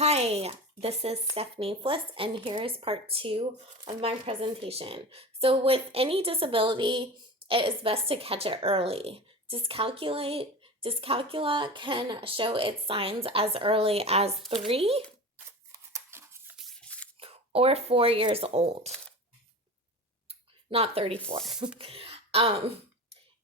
Hi, this is Stephanie Fliss, and here is part two of my presentation. So, with any disability, it is best to catch it early. Dyscalculia can show its signs as early as 3 or 4 years old, not 34. um,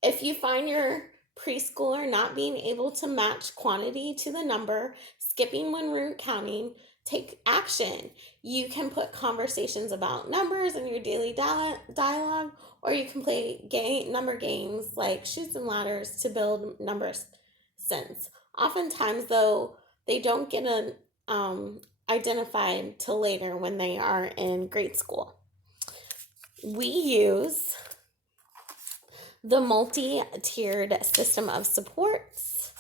If you find your preschooler not being able to match quantity to the number, skipping one root counting, take action. You can put conversations about numbers in your daily dialogue, or you can play number games like Chutes and Ladders to build number sense. Oftentimes, though, they don't get identified till later when they are in grade school. We use the multi-tiered system of supports,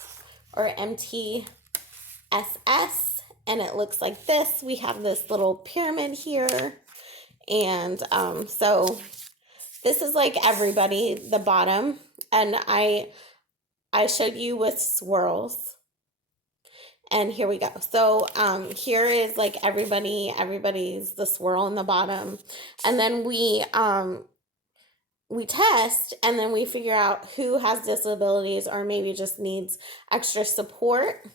or MTSS, and it looks like this. We have this little pyramid here, and so this is like everybody, the bottom, and I showed you with swirls, and here we go. So here is like everybody's the swirl in the bottom, and then we test, and then we figure out who has disabilities or maybe just needs extra support.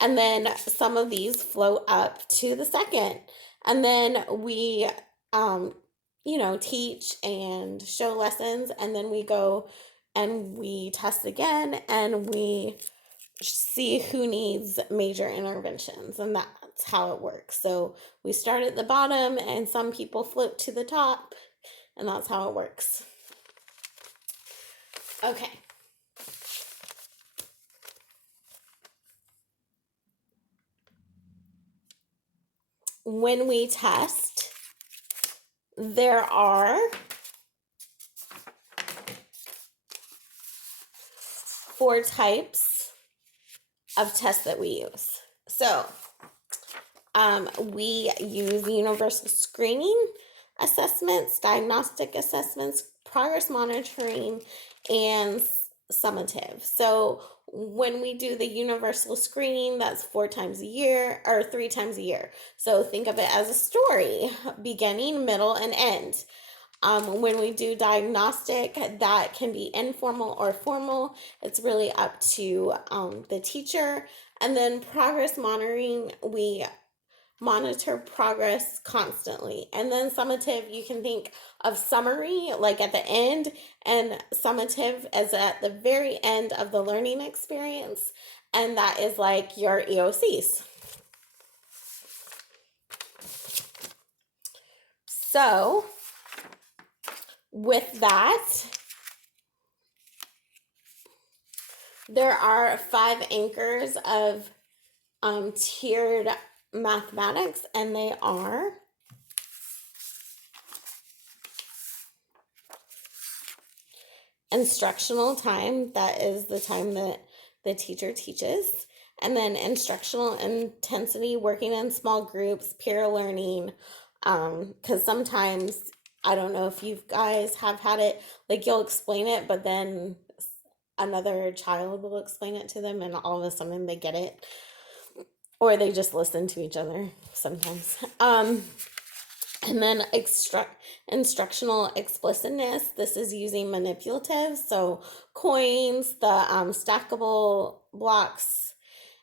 And then some of these float up to the second. And then we, teach and show lessons. And then we go and we test again, and we see who needs major interventions. And that's how it works. So we start at the bottom, and some people float to the top. And that's how it works. Okay. When we test, there are 4 types of tests that we use. So, we use universal screening assessments, diagnostic assessments, progress monitoring, and summative. So when we do the universal screening, that's 4 times a year or 3 times a year. So think of it as a story, beginning, middle, and end. When we do diagnostic, that can be informal or formal. It's really up to the teacher. And then progress monitoring, we monitor progress constantly. And then summative, you can think of summary like at the end, and summative is at the very end of the learning experience, and that is like your EOCs. So with that, there are 5 anchors of tiered mathematics, and they are instructional time, that is the time that the teacher teaches, and then instructional intensity, working in small groups, peer learning, because sometimes, I don't know if you guys have had it, like you'll explain it, but then another child will explain it to them, and all of a sudden they get it, or they just listen to each other sometimes. And then instructional explicitness. This is using manipulative, so coins, the stackable blocks,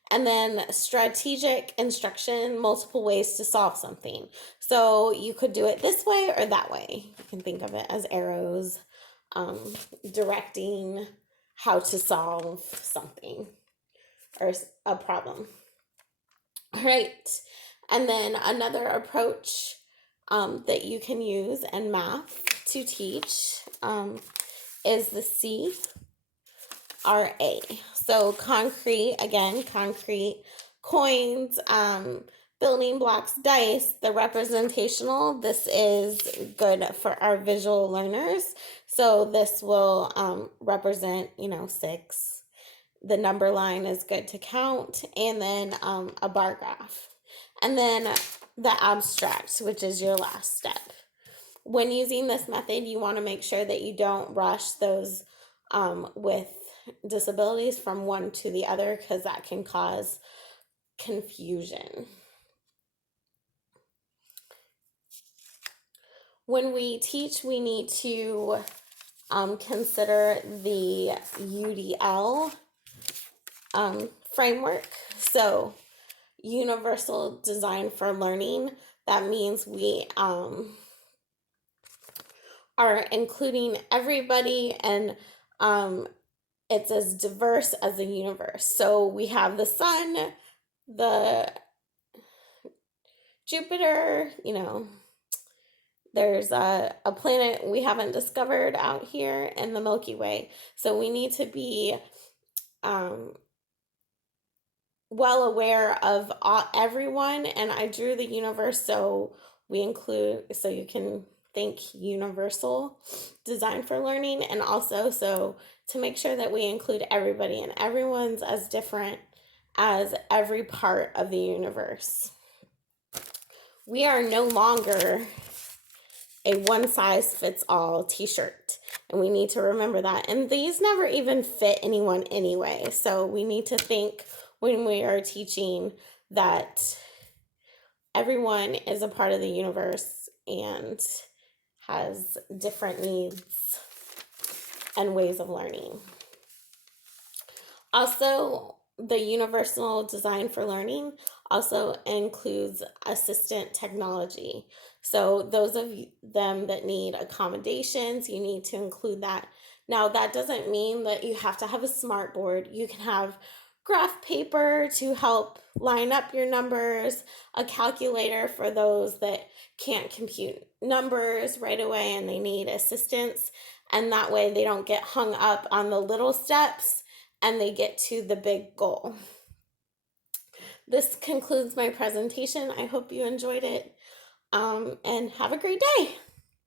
and then strategic instruction, multiple ways to solve something. So you could do it this way or that way. You can think of it as arrows, directing how to solve something or a problem. All right. And then another approach that you can use in math to teach is the CRA. So concrete, coins, building blocks, dice, the representational. This is good for our visual learners. So this will represent, 6. The number line is good to count, and then a bar graph. And then the abstract, which is your last step. When using this method, you want to make sure that you don't rush those with disabilities from one to the other, because that can cause confusion. When we teach, we need to consider the UDL framework. So, Universal Design for Learning. That means we are including everybody, and it's as diverse as the universe. So we have the sun, the Jupiter, there's a planet we haven't discovered out here in the Milky Way. So we need to be um, well aware of everyone. And I drew the universe so you can think universal design for learning, and also so to make sure that we include everybody, and everyone's as different as every part of the universe. We are no longer a one size fits all t-shirt, and we need to remember that. And these never even fit anyone anyway, so we need to think when we are teaching that everyone is a part of the universe and has different needs and ways of learning. Also, the Universal Design for Learning also includes assistant technology. So those of them that need accommodations, you need to include that. Now, that doesn't mean that you have to have a smart board. You can have graph paper to help line up your numbers, a calculator for those that can't compute numbers right away and they need assistance. And that way they don't get hung up on the little steps and they get to the big goal. This concludes my presentation. I hope you enjoyed it, and have a great day.